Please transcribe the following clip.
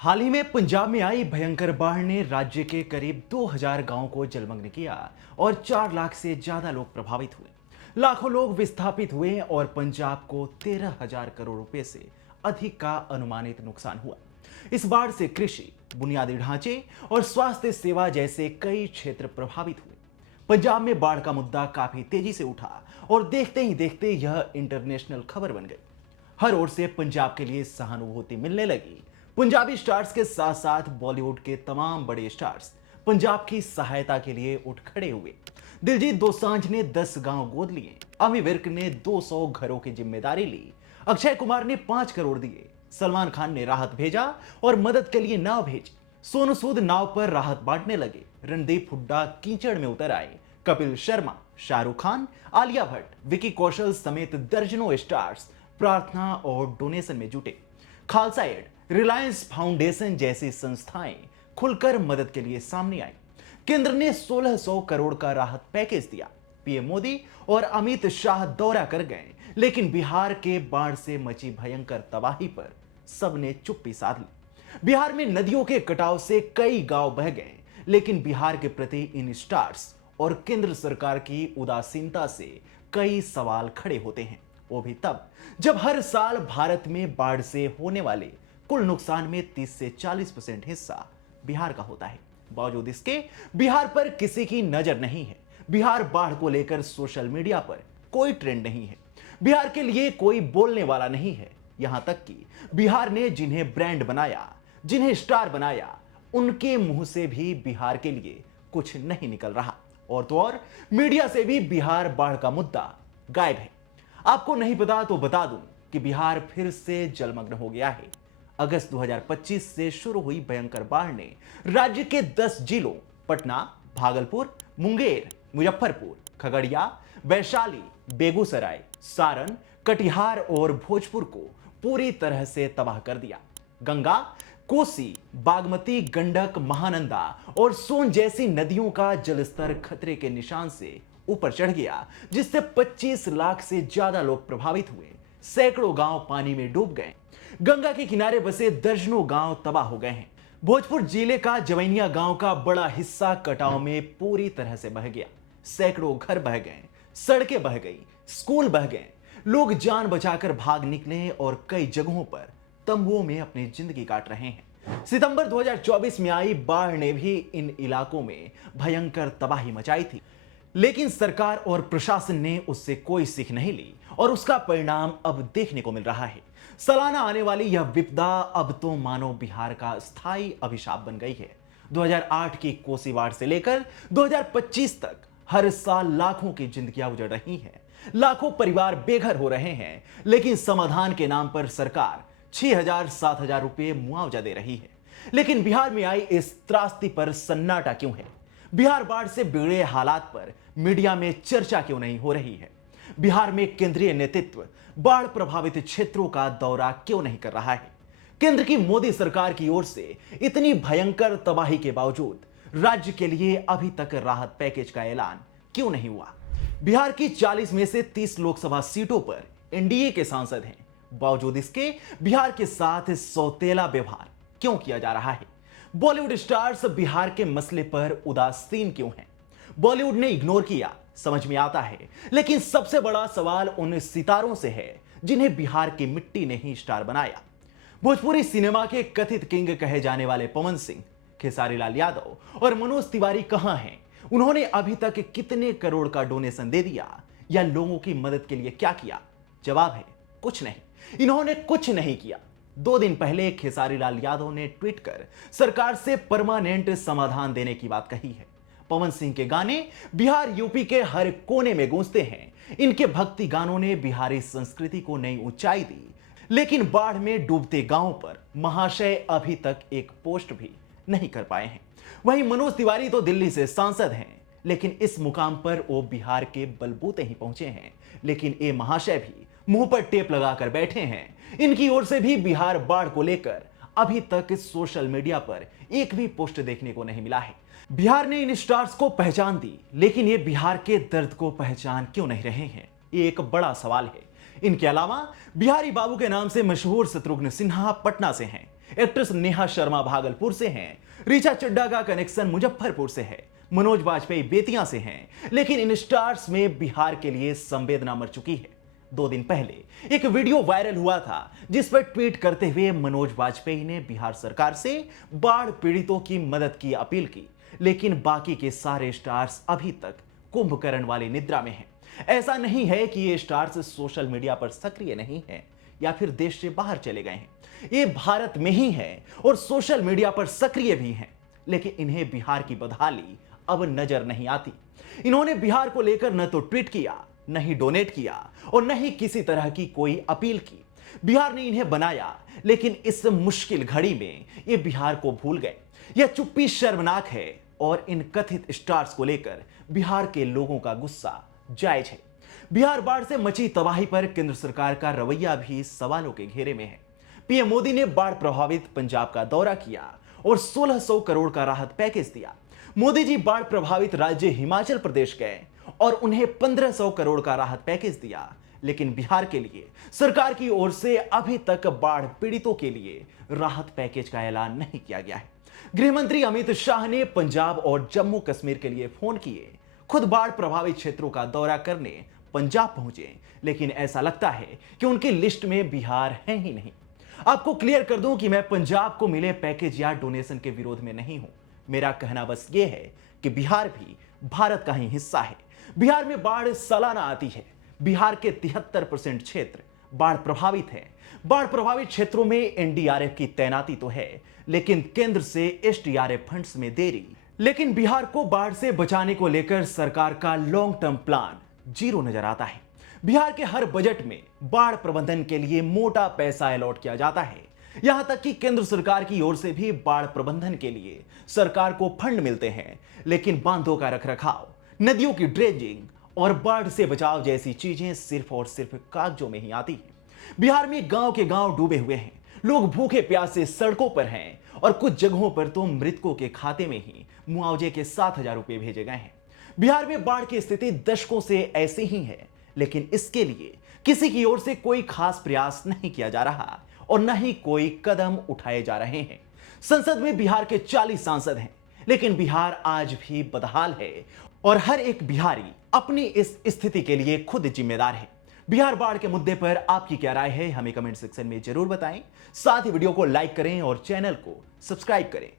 हाल ही में पंजाब में आई भयंकर बाढ़ ने राज्य के करीब 2000 गांवों को जलमग्न किया और 4 लाख से ज्यादा लोग प्रभावित हुए। लाखों लोग विस्थापित हुए और पंजाब को 13,000 करोड़ रुपए से अधिक का अनुमानित नुकसान हुआ। इस बाढ़ से कृषि, बुनियादी ढांचे और स्वास्थ्य सेवा जैसे कई क्षेत्र प्रभावित हुए। पंजाब में बाढ़ का मुद्दा काफी तेजी से उठा और देखते ही देखते यह इंटरनेशनल खबर बन गई। हर ओर से पंजाब के लिए सहानुभूति मिलने लगी। पंजाबी स्टार्स के साथ साथ बॉलीवुड के तमाम बड़े स्टार्स पंजाब की सहायता के लिए उठ खड़े हुए। दिलजीत दोसांझ ने 10 गांव गोद लिए, अमी विर्क ने 200 घरों की जिम्मेदारी ली, अक्षय कुमार ने 5 करोड़ दिए, सलमान खान ने राहत भेजा और मदद के लिए नाव भेजी। सोनू सूद नाव पर राहत बांटने लगे, रणदीप हुड्डा कीचड़ में उतर आए, कपिल शर्मा, शाहरुख खान, आलिया भट्ट, विकी कौशल समेत दर्जनों स्टार्स प्रार्थना और डोनेशन में जुटे। खालसा एड, रिलायंस फाउंडेशन जैसी संस्थाएं खुलकर मदद के लिए सामने आई। केंद्र ने 1600 करोड़ का राहत पैकेज दिया। पीएम मोदी और अमित शाह दौरा कर गए, लेकिन बिहार के बाढ़ से मची भयंकर तबाही पर सबने चुप्पी साध ली। बिहार में नदियों के कटाव से कई गांव बह गए, लेकिन बिहार के प्रति इन स्टार्स और केंद्र सरकार की उदासीनता से कई सवाल खड़े होते हैं। वो भी तब जब हर साल भारत में बाढ़ से होने वाले कुल नुकसान में 30 से 40% हिस्सा बिहार का होता है। बावजूद इसके बिहार पर किसी की नजर नहीं है। बिहार बाढ़ को लेकर सोशल मीडिया पर कोई ट्रेंड नहीं है। बिहार के लिए कोई बोलने वाला नहीं है। यहां तक कि बिहार ने जिन्हें ब्रांड बनाया, जिन्हें स्टार बनाया, उनके मुंह से भी बिहार के लिए कुछ नहीं निकल रहा। और तो और मीडिया से भी बिहार बाढ़ का मुद्दा गायब है। आपको नहीं पता तो बता दूं कि बिहार फिर से जलमग्न हो गया है। अगस्त 2025 से शुरू हुई भयंकर बाढ़ ने राज्य के 10 जिलों पटना, भागलपुर, मुंगेर, मुजफ्फरपुर, खगड़िया, वैशाली, बेगूसराय, सारण, कटिहार और भोजपुर को पूरी तरह से तबाह कर दिया। गंगा, कोसी, बागमती, गंडक, महानंदा और सोन जैसी नदियों का जलस्तर खतरे के निशान से ऊपर चढ़ गया, जिससे 25 लाख से ज्यादा लोग प्रभावित हुए। सैकड़ों गांव पानी में डूब गए। गंगा के किनारे बसे दर्जनों गांव तबाह हो गए हैं। भोजपुर जिले का जवैनिया गांव का बड़ा हिस्सा कटाव में पूरी तरह से बह गया। सैकड़ों घर बह गए, सड़कें बह गई, स्कूल बह गए। लोग जान बचाकर भाग निकले और कई जगहों पर तंबुओं में अपनी जिंदगी काट रहे हैं। सितंबर 2024 में आई बाढ़ ने भी इन इलाकों में भयंकर तबाही मचाई थी, लेकिन सरकार और प्रशासन ने उससे कोई सीख नहीं ली और उसका परिणाम अब देखने को मिल रहा है। सालाना आने वाली यह विपदा अब तो मानो बिहार का स्थायी अभिशाप बन गई है। 2008 की कोसी बाढ़ से लेकर 2025 तक हर साल लाखों की जिंदगियां उजड़ रही हैं, लाखों परिवार बेघर हो रहे हैं, लेकिन समाधान के नाम पर सरकार 6,000-7,000 रुपए मुआवजा दे रही है। लेकिन बिहार में आई इस त्रासदी पर सन्नाटा क्यों है? बिहार बाढ़ से बिगड़े हालात पर मीडिया में चर्चा क्यों नहीं हो रही है? बिहार में केंद्रीय नेतृत्व बाढ़ प्रभावित क्षेत्रों का दौरा क्यों नहीं कर रहा है? केंद्र की मोदी सरकार की ओर से इतनी भयंकर तबाही के बावजूद राज्य के लिए अभी तक राहत पैकेज का ऐलान क्यों नहीं हुआ? बिहार की 40 में से 30 लोकसभा सीटों पर एनडीए के सांसद हैं। बावजूद इसके बिहार के साथ सौतेला व्यवहार क्यों किया जा रहा है? बॉलीवुड स्टार्स बिहार के मसले पर उदासीन क्यों हैं? बॉलीवुड ने इग्नोर किया, समझ में आता है, लेकिन सबसे बड़ा सवाल उन सितारों से है जिन्हें बिहार की मिट्टी ने ही स्टार बनाया। भोजपुरी सिनेमा के कथित किंग कहे जाने वाले पवन सिंह, खेसारी लाल यादव और मनोज तिवारी कहां हैं? उन्होंने अभी तक कितने करोड़ का डोनेशन दे दिया या लोगों की मदद के लिए क्या किया? जवाब है कुछ नहीं। इन्होंने कुछ नहीं किया। 2 दिन पहले खेसारी लाल यादव ने ट्वीट कर सरकार से परमानेंट समाधान देने की बात कही है। पवन सिंह के गाने बिहार यूपी के हर कोने में गूंजते हैं। इनके भक्ति गानों ने बिहारी संस्कृति को नई ऊंचाई दी, लेकिन बाढ़ में डूबते गांवों पर महाशय अभी तक एक पोस्ट भी नहीं कर पाए हैं। वहीं मनोज तिवारी तो दिल्ली से सांसद हैं, लेकिन इस मुकाम पर वो बिहार के बलबूते ही पहुंचे हैं। लेकिन ये महाशय भी मुंह पर टेप लगाकर बैठे हैं। इनकी ओर से भी बिहार बाढ़ को लेकर अभी तक सोशल मीडिया पर एक भी पोस्ट देखने को नहीं मिला है। बिहार ने इन स्टार्स को पहचान दी, लेकिन ये बिहार के दर्द को पहचान क्यों नहीं रहे हैं? ये एक बड़ा सवाल है। इनके अलावा बिहारी बाबू के नाम से मशहूर शत्रुघ्न सिन्हा पटना से हैं। एक्ट्रेस नेहा शर्मा भागलपुर से हैं, ऋचा चड्ढा का कनेक्शन मुजफ्फरपुर से है, मनोज वाजपेयी बेतिया से हैं, लेकिन इन स्टार्स में बिहार के लिए संवेदना मर चुकी है। 2 दिन पहले एक वीडियो वायरल हुआ था जिस पर ट्वीट करते हुए मनोज वाजपेयी ने बिहार सरकार से बाढ़ पीड़ितों की मदद की अपील की, लेकिन बाकी के सारे स्टार्स अभी तक कुंभकर्ण वाली निद्रा में हैं। ऐसा नहीं है कि ये स्टार्स सोशल मीडिया पर सक्रिय नहीं हैं या फिर देश से बाहर चले गए हैं, ये भारत में ही हैं और सोशल मीडिया पर सक्रिय भी हैं, लेकिन इन्हें बिहार की बदहाली अब नजर नहीं आती। इन्होंने बिहार को लेकर न तो ट्वीट किया, न ही डोनेट किया और न ही किसी तरह की कोई अपील की। बिहार ने इन्हें बनाया, लेकिन इस मुश्किल घड़ी में ये बिहार को भूल गए। यह चुप्पी शर्मनाक है और इन कथित स्टार्स को लेकर बिहार के लोगों का गुस्सा जायज है। बिहार बाढ़ से मची तबाही पर केंद्र सरकार का रवैया भी सवालों के घेरे में है। पीएम मोदी ने बाढ़ प्रभावित पंजाब का दौरा किया और 1600 करोड़ का राहत पैकेज दिया। मोदी जी बाढ़ प्रभावित राज्य हिमाचल प्रदेश गए और उन्हें 1500 करोड़ का राहत पैकेज दिया, लेकिन बिहार के लिए सरकार की ओर से अभी तक बाढ़ पीड़ितों के लिए राहत पैकेज का ऐलान नहीं किया गया है। गृह मंत्री अमित शाह ने पंजाब और जम्मू कश्मीर के लिए फोन किए, खुद बाढ़ प्रभावित क्षेत्रों का दौरा करने पंजाब पहुंचे, लेकिन ऐसा लगता है कि उनकी लिस्ट में बिहार है ही नहीं। आपको क्लियर कर दूं कि मैं पंजाब को मिले पैकेज या डोनेशन के विरोध में नहीं हूं। मेरा कहना बस ये है कि बिहार भी भारत का ही हिस्सा है। बिहार में बाढ़ सालाना आती है। बिहार के 73% क्षेत्र बाढ़ प्रभावित है। बाढ़ प्रभावित क्षेत्रों में एनडीआरएफ की तैनाती तो है, लेकिन केंद्र से एसडीआरएफ फंड्स में देरी। लेकिन बिहार को बाढ़ से बचाने को लेकर सरकार का लॉन्ग टर्म प्लान जीरो नजर आता है। बिहार के हर बजट में बाढ़ प्रबंधन के लिए मोटा पैसा अलॉट किया जाता है। यहां तक कि केंद्र सरकार की ओर से भी बाढ़ प्रबंधन के लिए सरकार को फंड मिलते हैं, लेकिन बांधों का रखरखाव, नदियों की ड्रेजिंग और बाढ़ से बचाव जैसी चीजें सिर्फ और सिर्फ कागजों में ही आती हैं। बिहार में गांव के गांव डूबे हुए हैं, लोग भूखे प्यासे सड़कों पर हैं और कुछ जगहों पर तो मृतकों के खाते में ही मुआवजे के 7,000 रुपए भेजे गए हैं। बिहार में बाढ़ की स्थिति दशकों से ऐसे ही है, लेकिन इसके लिए किसी की ओर से कोई खास प्रयास नहीं किया जा रहा और न ही कोई कदम उठाए जा रहे हैं। संसद में बिहार के 40 सांसद हैं, लेकिन बिहार आज भी बदहाल है और हर एक बिहारी अपनी इस स्थिति के लिए खुद जिम्मेदार है। बिहार बाढ़ के मुद्दे पर आपकी क्या राय है, हमें कमेंट सेक्शन में जरूर बताएं। साथ ही वीडियो को लाइक करें और चैनल को सब्सक्राइब करें।